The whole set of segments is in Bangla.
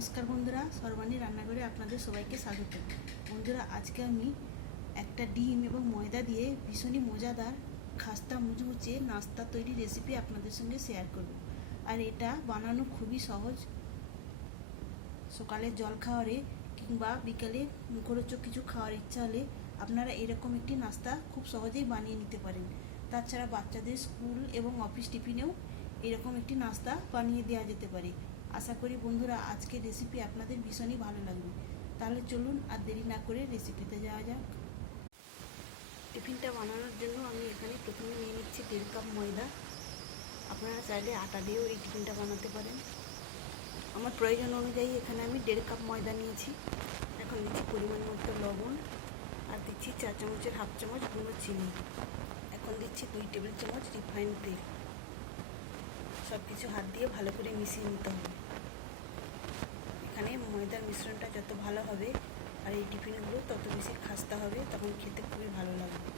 নমস্কার বন্ধুরা, সর্বাণী রান্নাঘরে আপনাদের সবাইকে স্বাগত। বন্ধুরা, আজকে আমি একটা ডিম এবং ময়দা দিয়ে ভীষণই মজাদার খাস্তা মুচমুচে নাস্তা তৈরি রেসিপি আপনাদের সঙ্গে শেয়ার করব। আর এটা বানানো খুবই সহজ। সকালের জল খাওয়ারে কিংবা বিকেলে মুখরোচক কিছু খাওয়ার ইচ্ছা হলে আপনারা এরকম একটি নাস্তা খুব সহজেই বানিয়ে নিতে পারেন। তাছাড়া বাচ্চাদের স্কুল এবং অফিস টিফিনেও এরকম একটি নাস্তা বানিয়ে দেওয়া যেতে পারে। আশা করি বন্ধুরা আজকের রেসিপি আপনাদের ভীষণই ভালো লাগবে। তাহলে চলুন আর দেরি না করে রেসিপিতে যাওয়া যাক। টিফিনটা বানানোর জন্য আমি এখানে প্রথমে নিয়ে নিচ্ছি দেড় কাপ ময়দা। আপনারা চাইলে আটা দিয়েও এই টিফিনটা বানাতে পারেন। আমার প্রয়োজন অনুযায়ী এখানে আমি দেড় কাপ ময়দা নিয়েছি। এখন দিচ্ছি পরিমাণ মতো লবণ আর দিচ্ছি চা চামচের হাফ চামচ গুঁড়ো চিনি। এখন দিচ্ছি দুই টেবিল চামচ রিফাইন তেল। সব কিছু হাত দিয়ে ভালো করে মিশিয়ে নিতে হবে। এখানে ময়দার মিশ্রণটা যত ভালো হবে আর এই টিফিনগুলো তত বেশি খাস্তা হবে, তখন খেতে খুবই ভালো লাগবে।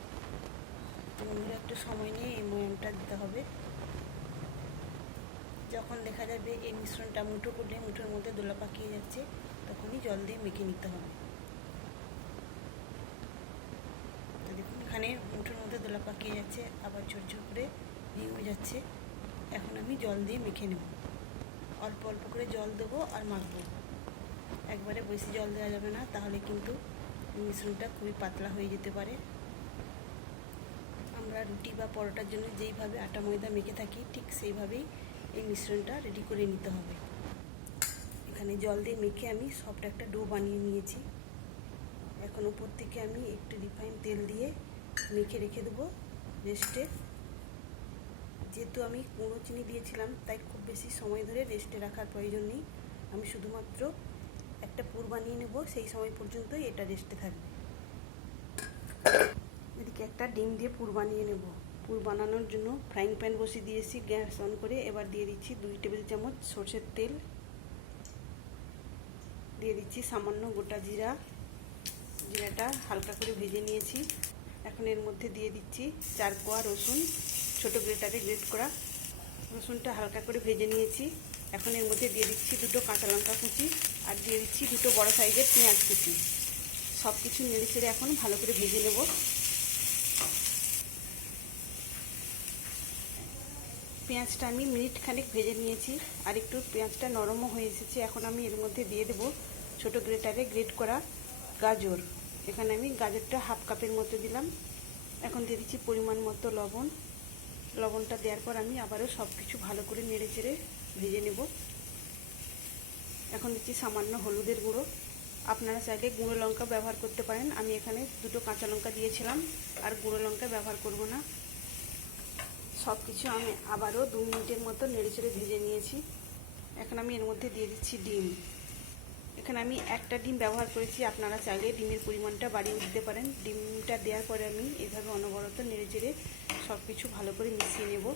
তো একটু সময় নিয়ে এই ময়নটা দিতে হবে। যখন দেখা যাবে এই মিশ্রণটা মুঠো করলে, মুঠোর মধ্যে দোলা পাকিয়ে যাচ্ছে, তখনই জল দিয়ে মেখে নিতে হবে। দেখুন, এখানে মুঠোর মধ্যে দোলা পাকিয়ে যাচ্ছে, আবার ঝোর ঝোর করে ভেঙে যাচ্ছে। এখন আমি জল দিয়ে মেখে নেব। অল্প অল্প করে জল দেবো আর মাখবো। একবারে বেশি জল দেওয়া যাবে না, তাহলে কিন্তু মিশ্রণটা খুবই পাতলা হয়ে যেতে পারে। আমরা রুটি বা পরোটার জন্য যেইভাবে আটা ময়দা মেখে থাকি, ঠিক সেইভাবেই এই মিশ্রণটা রেডি করে নিতে হবে। এখানে জল দিয়ে মেখে আমি সফট একটা ডো বানিয়ে নিয়েছি। এখন উপর থেকে আমি একটু রিফাইন তেল দিয়ে মেখে রেখে দেবো। রেস্টে যেহেতু আমি কুঁড়ো চিনি দিয়েছিলাম, তাই খুব বেশি সময় ধরে রেস্টে রাখার প্রয়োজন নেই। আমি শুধুমাত্র একটা পুর বানিয়ে নেব, সেই সময় পর্যন্তই এটা রেস্টে থাকবে। এদিকে একটা ডিম দিয়ে পুর বানিয়ে নেব। পুর বানানোর জন্য ফ্রাইং প্যান বসিয়ে দিয়েছি, গ্যাস অন করে এবার দিয়ে দিচ্ছি দুই টেবিল চামচ সর্ষের তেল। দিয়ে দিচ্ছি সামান্য গোটা জিরা। জিরাটা হালকা করে ভেজে নিয়েছি। এখন এর মধ্যে দিয়ে দিচ্ছি চার কোয়া রসুন, ছোটো গ্রেটারে গ্রেট করা। রসুনটা হালকা করে ভেজে নিয়েছি। এখন এর মধ্যে দিয়ে দিচ্ছি দুটো কাঁচা লঙ্কা কুচি আর দিয়ে দিচ্ছি দুটো বড় সাইজের পেঁয়াজ কুচি। সব কিছু নেড়ে চেড়ে এখন ভালো করে ভেজে নেব। পেঁয়াজটা আমি মিনিট খানিক ভেজে নিয়েছি আর একটু পেঁয়াজটা নরমও হয়ে এসেছে। এখন আমি এর মধ্যে দিয়ে দেবো ছোটো গ্রেটারে গ্রেট করা গাজর। এখানে আমি গাজরটা হাফ কাপের মতো দিলাম। এখন দিয়ে দিচ্ছি পরিমাণ মতো লবণ। লবণটা দেওয়ার পর আমি আবারও সব কিছু ভালো করে নেড়ে চেড়ে ভেজে নেব। এখন দিচ্ছি সামান্য হলুদের গুঁড়ো। আপনারা চাইলে গুঁড়ো লঙ্কা ব্যবহার করতে পারেন। আমি এখানে দুটো কাঁচা লঙ্কা দিয়েছিলাম, আর গুঁড়ো লঙ্কা ব্যবহার করব না। সব কিছু আমি আবারও দু মিনিটের মতো নেড়ে চেড়ে ভেজে নিয়েছি। এখন আমি এর মধ্যে দিয়ে দিচ্ছি ডিম। এখানে আমি একটা ডিম ব্যবহার করেছি, আপনারা চাইলে ডিমের পরিমাণটা বাড়িয়ে দিতে পারেন। ডিমটা দেওয়ার পরে আমি এইভাবে অনবরত নেড়ে চেড়ে সব কিছু ভালো করে মিশিয়ে নেব।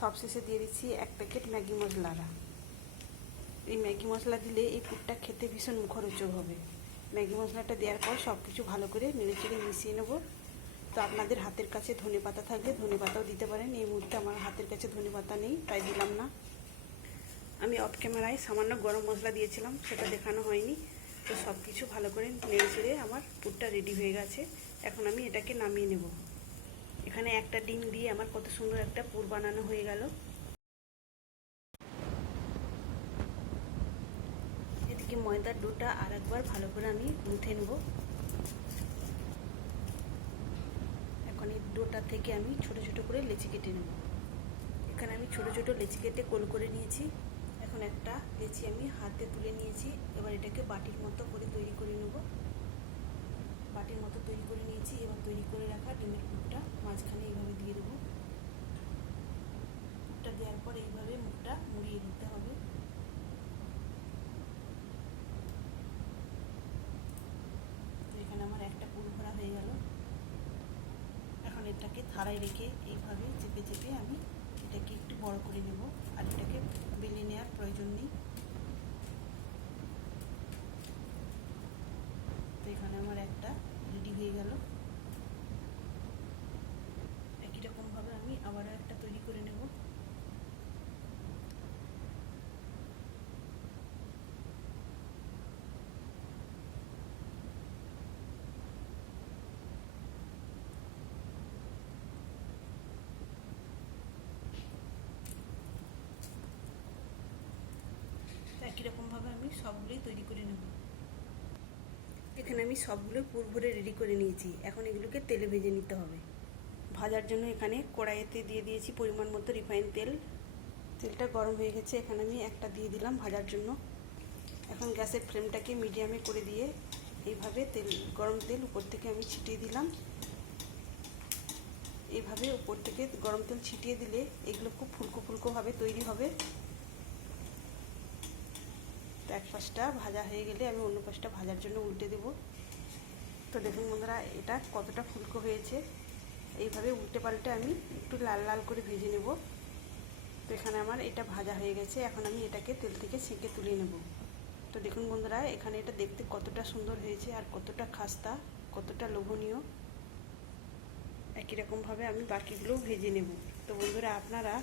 সবশেষে দিয়ে দিচ্ছি এক প্যাকেট ম্যাগি মশলারা এই ম্যাগি মশলা দিলে এই পুরটা খেতে ভীষণ মুখরোচক হবে। ম্যাগি মশলাটা দেওয়ার পর সব কিছু ভালো করে নেড়ে চেড়ে মিশিয়ে নেব। তো আপনাদের হাতের কাছে ধনে পাতা থাকলে ধনে পাতাও দিতে পারেন। এই মুহূর্তে আমার হাতের কাছে ধনে পাতা নেই, তাই দিলাম না। আমি অফ ক্যামেরায় সামান্য গরম মশলা দিয়েছিলাম, সেটা দেখানো হয়নি। তো সব কিছু ভালো করে নেড়ে চেড়ে আমার পুরটা রেডি হয়ে গেছে। এখন আমি এটাকে নামিয়ে নেব। এখানে একটা ডিম দিয়ে আমার কত সুন্দর একটা পুর বানানো হয়ে গেল। এদিকে ময়দার ডোটা আর একবার ভালো করে আমি মুথে নেব এখন এই ডোটা থেকে আমি ছোট ছোট করে লেচি কেটে নেব। এখানে আমি ছোট ছোট লেচি কেটে কোল করে নিয়েছি। এখন একটা লেচি আমি হাতে তুলে নিয়েছি। এবার এটাকে বাটির মতো করে তৈরি করে নেব। বাটির মতো তৈরি করে নিয়েছি। এবার তৈরি করে রাখা ডিমের পুরটা মাঝখানে এইভাবে দিয়ে দেবো। পুরটা দেওয়ার পর এইভাবে মুখটা মুড়িয়ে দিতে হবে এখানে আমার একটা পুর ভরা হয়ে গেল এখন এটাকে থালায় রেখে এইভাবে চেপে চেপে আমি এটাকে একটু বড় করে নেব। আর এটাকে বেলে নেওয়ার প্রয়োজন নেই। তো এখানে আমার একটা রেডি হয়ে গেল একই রকমভাবে আমি আবারও একটা তৈরি করে নেব সবগুলোই তৈরি করে নেব। এখানে আমি সবগুলো পুর ভরে রেডি করে নিয়েছি। এখন এগুলোকে তেলে ভেজে নিতে হবে। ভাজার জন্য এখানে কড়াইতে দিয়ে দিয়েছি পরিমাণ মতো রিফাইন তেল। তেলটা গরম হয়ে গেছে, এখানে আমি একটা দিয়ে দিলাম ভাজার জন্য। এখন গ্যাসের ফ্লেমটাকে মিডিয়ামে করে দিয়ে এইভাবে তেল, গরম তেল উপর থেকে আমি ছিটিয়ে দিলাম। এইভাবে উপর থেকে গরম তেল ছিটিয়ে দিলে এগুলো খুব ফুলকো ফুলকোভাবে তৈরি হবে। তো এক পাশটা ভাজা হয়ে গেলে আমি অন্য পাশটা ভাজার জন্য উল্টে দেব। তো দেখুন বন্ধুরা, এটা কতটা ফুলকো হয়েছে। এইভাবে উল্টে পাল্টে আমি একটু লাল লাল করে ভেজে নেব। তো এখানে আমার এটা ভাজা হয়ে গেছে। এখন আমি এটাকে তেল থেকে ছেঁকে তুলে নেব। তো দেখুন বন্ধুরা, এখানে এটা দেখতে কতটা সুন্দর হয়েছে আর কতটা খাস্তা, কতটা লোভনীয়। একই রকমভাবে আমি বাকিগুলোও ভেজে নেব। তো বন্ধুরা, আপনারা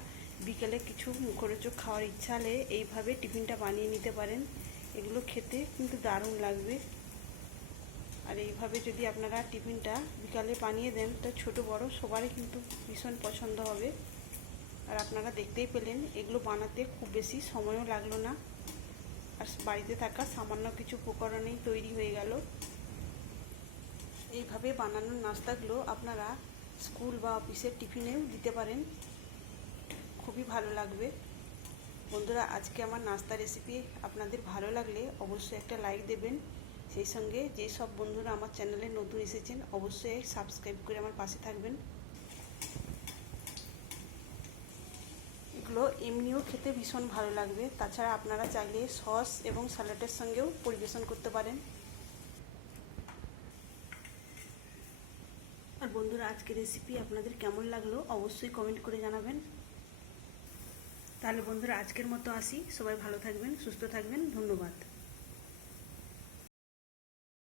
বিকেলে কিছু মুখরোচক খাওয়ার ইচ্ছা হলে এইভাবে টিফিনটা বানিয়ে নিতে পারেন। এগুলো খেতে কিন্তু দারুণ লাগবে। আর এইভাবে যদি আপনারা টিফিনটা বিকালে বানিয়ে দেন, তো ছোট বড় সবারই কিন্তু ভীষণ পছন্দ হবে। আর আপনারা দেখতেই পেলেন, এগুলো বানাতে খুব বেশি সময়ও লাগল না। আর বাড়িতে থাকা সামান্য কিছু উপকরণেই তৈরি হয়ে গেল। এইভাবে বানানোর নাস্তাগুলো আপনারা স্কুল বা অফিসের টিফিনেও দিতে পারেন। খুবই ভালো লাগবে। বন্ধুরা, আজকে আমার নাস্তা রেসিপি আপনাদের ভালো লাগলে অবশ্যই একটা লাইক দেবেন। সেই সঙ্গে যে সব বন্ধুরা আমার চ্যানেলে নতুন এসেছেন, অবশ্যই সাবস্ক্রাইব করে আমার পাশে থাকবেন। এগুলো এমনিও খেতে ভীষণ ভালো লাগবে। তাছাড়া আপনারা চাইলে সস এবং স্যালাডের সঙ্গেও পরিবেশন করতে পারেন। আর বন্ধুরা, আজকের রেসিপি আপনাদের কেমন লাগল অবশ্যই কমেন্ট করে জানাবেন। তাহলে বন্ধুরা আজকের মতো আসি। সবাই ভালো থাকবেন সুস্থ থাকবেন। ধন্যবাদ।